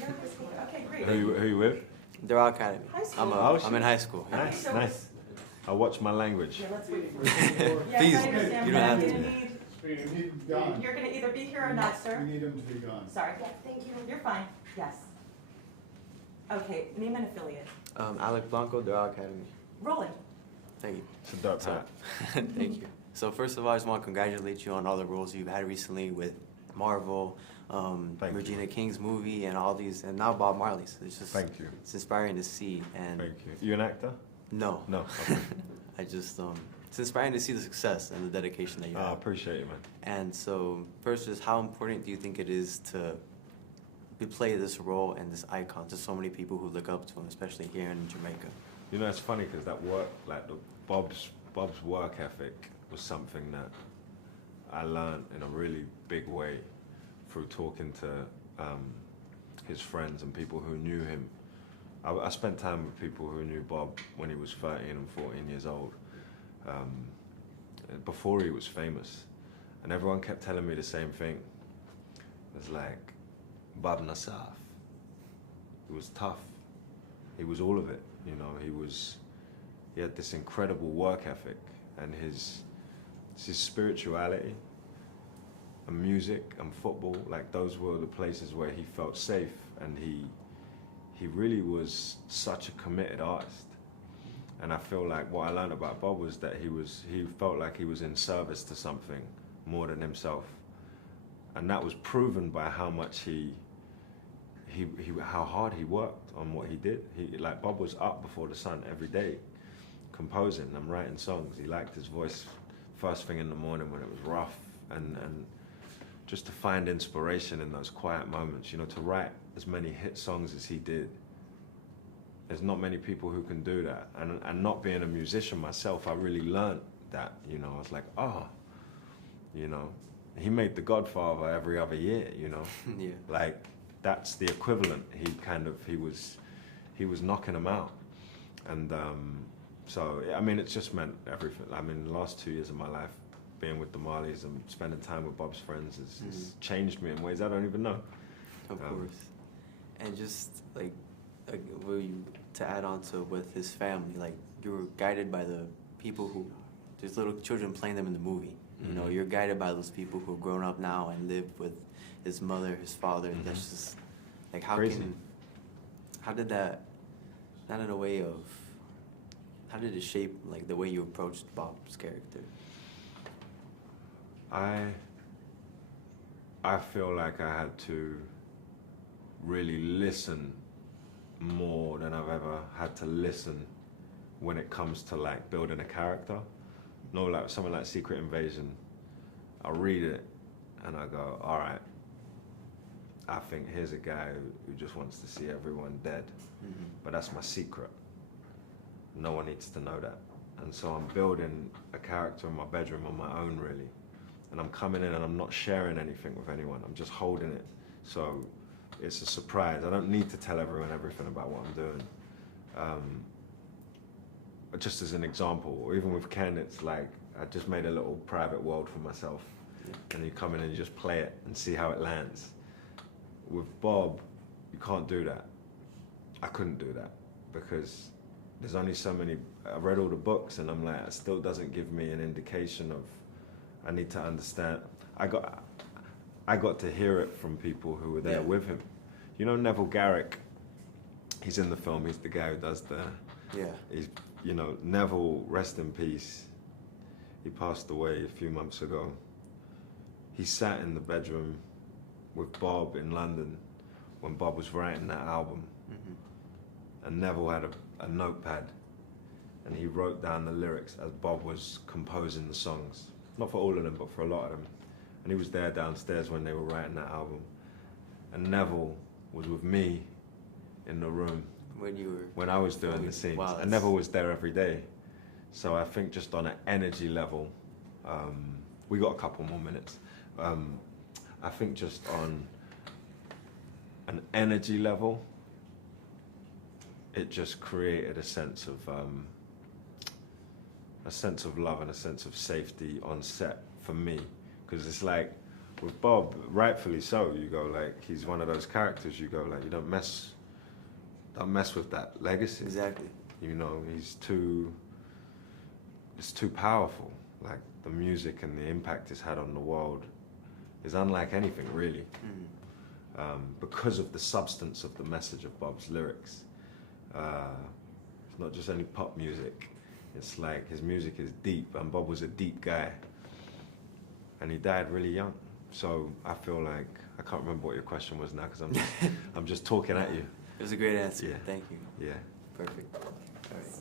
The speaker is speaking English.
nervous. Okay, great. Who you with? They're all academy. High school. I'm in high school. Yeah. Nice, nice. I'll watch my language. Yeah, let's wait for it. Yeah, Please, I understand. you don't have You're to. gonna need- You need him gone. You're gonna either be here or not, We sir. need him to be gone. Sorry. Yeah, thank you. You're fine. Yes. Okay, name and affiliate. Alec Blanco, they're all academy. Rolling. Thank you. It's a dope hat. Thank you. So first of all, I just want to congratulate you on all the roles you've had recently with Marvel, Regina King's movie, and all these, and now Bob Marley's. It's just, Thank you. It's inspiring to see. And Thank you. You an actor? no, No. Okay. I just, it's inspiring to see the success and the dedication that you I have. appreciate it, man. And so, first, is how important do you think it is to play this role and this icon to so many people who look up to him, especially here in Jamaica? You know, it's funny because that work, like Bob's work ethic was something that I learned in a really big way through talking to his friends and people who knew him. I spent time with people who knew Bob when he was 13 and 14 years old, before he was famous. And everyone kept telling me the same thing. It's like, Bob Nassaf, he was tough. He was all of it, you know. He had this incredible work ethic, and his spirituality and music and football, like those were the places where he felt safe, and he really was such a committed artist. And I feel like what I learned about Bob was that he felt like he was in service to something more than himself. And that was proven by how much how hard he worked on what he did. Like Bob was up before the sun every day, composing and writing songs. He liked his voice first thing in the morning when it was rough, and just to find inspiration in those quiet moments, you know, to write as many hit songs as he did. There's not many people who can do that. And not being a musician myself, I really learned that, you know. I was like, oh, you know, he made The Godfather every other year, you know. Yeah. Like, that's the equivalent. He was knocking them out. And so, I mean, it's just meant everything. I mean, the last 2 years of my life, being with the Marleys and spending time with Bob's friends has changed me in ways I don't even know. Of course. And just like to add on to with his family, like you were guided by the people who, there's little children playing them in the movie. You know, you're guided by those people who've grown up now and live with his mother, his father. That's just like how did that, not in a way of, how did it shape like the way you approached Bob's character? I feel like I had to really listen more than I've ever had to listen when it comes to like building a character. No, like something like Secret Invasion, I read it and I go, all right, I think here's a guy who just wants to see everyone dead, but that's my secret. No one needs to know that. And so I'm building a character in my bedroom on my own, really. And I'm coming in and I'm not sharing anything with anyone. I'm just holding it. So it's a surprise. I don't need to tell everyone everything about what I'm doing. Just as an example, or even with Ken, it's like I just made a little private world for myself. And you come in and you just play it and see how it lands. With Bob, you can't do that. I couldn't do that because there's only so many. I read all the books and I'm like, it still doesn't give me an indication of, I need to understand. I got to hear it from people who were there with him. You know Neville Garrick, he's in the film, he's the guy who does the, he's, you know, Neville, rest in peace. He passed away a few months ago. He sat in the bedroom with Bob in London when Bob was writing that album. And Neville had a notepad and he wrote down the lyrics as Bob was composing the songs. Not for all of them, but for a lot of them. And he was there downstairs when they were writing that album. And Neville was with me in the room when I was doing the scenes. Wow, and Neville was there every day. So I think just on an energy level, we got a couple more minutes. I think just on an energy level, it just created a sense of love and a sense of safety on set for me. Because it's like, with Bob, rightfully so, you go like, he's one of those characters, you go like, you don't mess with that legacy. Exactly. You know, it's too powerful. Like, the music and the impact it's had on the world is unlike anything, really. Because of the substance of the message of Bob's lyrics. It's not just any pop music. It's like, his music is deep, and Bob was a deep guy. And he died really young. So I feel like, I can't remember what your question was now, because I'm just talking at you. It was a great answer. Yeah. Thank you. Yeah. Perfect.